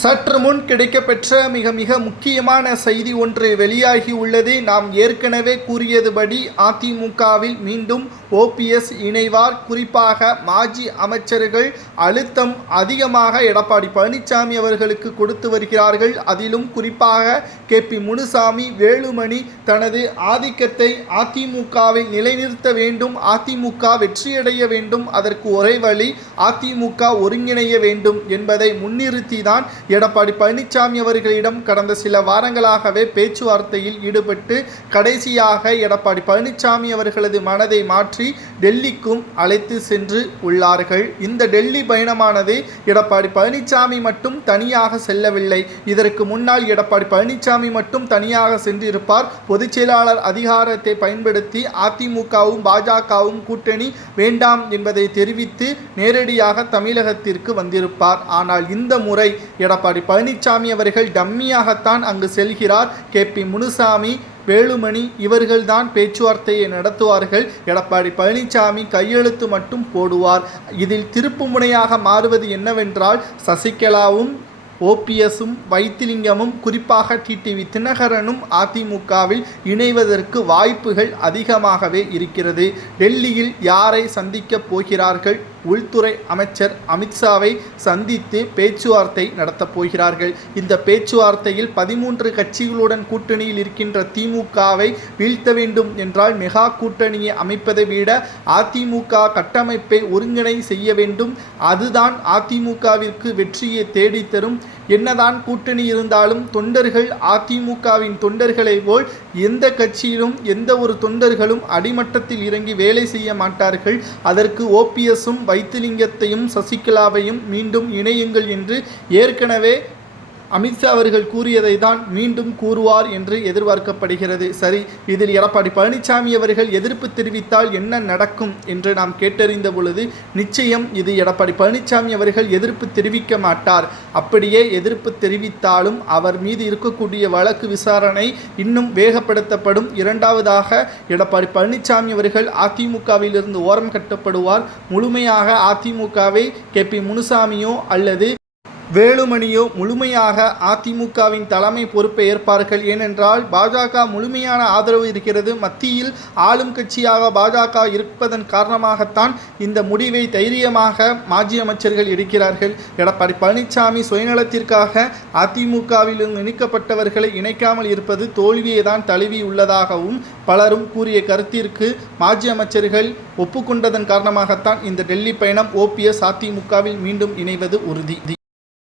சற்று முன் கிடைக்கப்பெற்ற மிக மிக முக்கியமான செய்தி ஒன்று வெளியாகி உள்ளது. நாம் ஏற்கனவே கூறியதுபடி அதிமுகவில் மீண்டும் ஓபிஎஸ் இணைவார். குறிப்பாக மாஜி அமைச்சர்கள் அழுத்தம் அதிகமாக எடப்பாடி பழனிசாமி அவர்களுக்கு கொடுத்து வருகிறார்கள். அதிலும் குறிப்பாக கே. பி. முனுசாமி வேலுமணி தனது ஆதிக்கத்தை அதிமுகவில் நிலைநிறுத்த வேண்டும். அதிமுக வெற்றியடைய வேண்டும். அதற்கு ஒரே வழி அதிமுக ஒருங்கிணைய வேண்டும் என்பதை முன்னிறுத்தி தான் எடப்பாடி பழனிசாமி அவர்களிடம் கடந்த சில வாரங்களாகவே பேச்சுவார்த்தையில் ஈடுபட்டு கடைசியாக எடப்பாடி பழனிசாமி அவர்களது மனதை மாற்றி டெல்லிக்கும் அழைத்து சென்று உள்ளார்கள். இந்த டெல்லி பயணமானது எடப்பாடி பழனிசாமி மட்டும் தனியாக செல்லவில்லை. இதற்கு முன்னால் எடப்பாடி பழனிசாமி மட்டும் தனியாக சென்றிருப்பார். பொதுச் செயலாளர் அதிகாரத்தை பயன்படுத்தி அதிமுகவும் பாஜகவும் கூட்டணி வேண்டாம் என்பதை தெரிவித்து நேரடியாக தமிழகத்திற்கு வந்திருப்பார். ஆனால் இந்த முறை எடப்பாடி பழனிசாமி அவர்கள் டம்மியாகத்தான் அங்கு செல்கிறார். கே. பி. முனுசாமி வேலுமணி இவர்கள்தான் பேச்சுவார்த்தையை நடத்துவார்கள். எடப்பாடி பழனிசாமி கையெழுத்து மட்டும் போடுவார். இதில் திருப்பு முனையாக மாறுவது என்னவென்றால் சசிகலாவும் ஓபிஎஸும் வைத்திலிங்கமும் குறிப்பாக டிடிவி தினகரனும் அதிமுகவில் இணைவதற்கு வாய்ப்புகள் அதிகமாகவே இருக்கிறது. டெல்லியில் யாரை சந்திக்கப் போகிறார்கள்? உள்துறை அமைச்சர் அமித்ஷாவை சந்தித்து பேச்சுவார்த்தை நடத்தப் போகிறார்கள். இந்த பேச்சுவார்த்தையில் பதிமூன்று கட்சிகளுடன் கூட்டணியில் இருக்கின்ற திமுகவை வீழ்த்த வேண்டும் என்றால் மெகா கூட்டணியை அமைப்பதை விட அதிமுக கட்டமைப்பை ஒருங்கிணை செய்ய வேண்டும். அதுதான் அதிமுகவிற்கு வெற்றியை தேடித்தரும் என்னதான் கூட்டணி இருந்தாலும் தொண்டர்கள் அதிமுகவின் தொண்டர்களை போல் எந்த கட்சியிலும் எந்த ஒரு தொண்டர்களும் அடிமட்டத்தில் இறங்கி வேலை செய்ய மாட்டார்கள். அதற்கு ஓபிஎஸும் வைத்திலிங்கத்தையும் சசிகலாவையும் மீண்டும் இணையுங்கள் என்று ஏற்கனவே அமித்ஷா அவர்கள் கூறியதை தான் மீண்டும் கூறுவார் என்று எதிர்பார்க்கப்படுகிறது. சரி இதில் எடப்பாடி பழனிசாமி அவர்கள் எதிர்ப்பு தெரிவித்தால் என்ன நடக்கும் என்று நாம் கேட்டறிந்த பொழுது நிச்சயம் இது எடப்பாடி பழனிசாமி அவர்கள் எதிர்ப்பு தெரிவிக்க மாட்டார். அப்படியே எதிர்ப்பு தெரிவித்தாலும் அவர் மீது இருக்கக்கூடிய வழக்கு விசாரணை இன்னும் வேகப்படுத்தப்படும். இரண்டாவதாக எடப்பாடி பழனிசாமி அவர்கள் அதிமுகவிலிருந்து ஓரம் கட்டப்படுவார். முழுமையாக அதிமுகவை கே. பி. முனுசாமியோ அல்லது வேலுமணியோ முழுமையாக அதிமுகவின் தலைமை பொறுப்பை ஏற்பார்கள். ஏனென்றால் பாஜக முழுமையான ஆதரவு இருக்கிறது. மத்தியில் ஆளும் கட்சியாக பாஜக இருப்பதன் காரணமாகத்தான் இந்த முடிவை தைரியமாக மாஜி அமைச்சர்கள் எடுக்கிறார்கள். எடப்பாடி பழனிசாமி சுயநலத்திற்காக அதிமுகவிலும் இணைக்கப்பட்டவர்களை இணைக்காமல் இருப்பது தோல்வியை தான் தழுவி உள்ளதாகவும் பலரும் கூறிய கருத்திற்கு மாஜி அமைச்சர்கள் ஒப்புக்கொண்டதன் காரணமாகத்தான் இந்த டெல்லி பயணம் ஓபிஎஸ் அதிமுகவில் மீண்டும் இணைவது உறுதி.